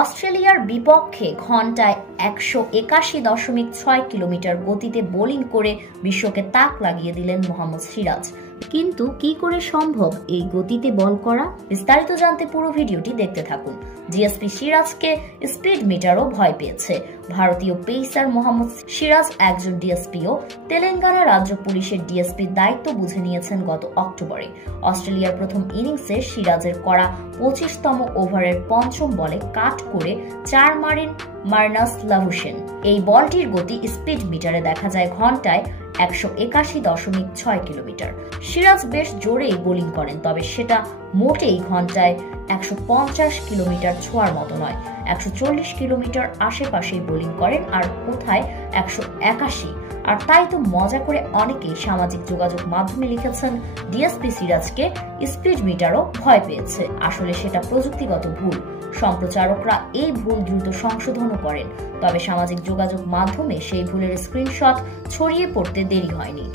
অস্ট্রেলিয়ার বিপক্ষে ঘন্টায় 181.6 কিলোমিটার গতিতে বোলিং করে বিশ্বকে তাক লাগিয়ে দিলেন মোহাম্মদ সিরাজ। কিন্তু কি করে সম্ভব এই গতিতে বল করা? বিস্তারিত জানতে পুরো ভিডিওটি দেখতে থাকুন। ডিএসপি সিরাজকে স্পিড মিটারও ভয় পেয়েছে। ভারতীয় পেসার মোহাম্মদ সিরাজ একজন ডিএসপিও। তেলেঙ্গানা রাজ্য পুলিশের ডিএসপির দায়িত্ব বুঝে নিয়েছেন গত অক্টোবরে। অস্ট্রেলিয়ার প্রথম ইনিংসে সিরাজের করা 25তম ওভারের পঞ্চম বলে কাট করে 4 মারেন মার্নাস লাভুসেন। এই বলটির গতি স্পিড মিটারে দেখা যায় ঘন্টায় 181.6 কিলোমিটার। সিরাজ বেশ জোরেই বোলিং করেন, তবে সেটা মোটেই ঘন্টায় 150 কিলোমিটার ছোঁয়ার মতো নয়। 140 কিলোমিটার আশেপাশেই বোলিং করেন, আর কোথায় 181। আর তাই তো মজা করে অনেকেই সামাজিক যোগাযোগ মাধ্যমে লিখেছেন ডিএসপি সিরাজকে স্পিড মিটারও ভয় পেয়েছে। আসলে সেটা প্রযুক্তিগত ভুল। সম্প্রচারকরা এই ভুল দ্রুত সংশোধনও করেন, তবে সামাজিক যোগাযোগ মাধ্যমে সেই ভুলের স্ক্রিনশট ছড়িয়ে পড়তে দেরি হয়নি।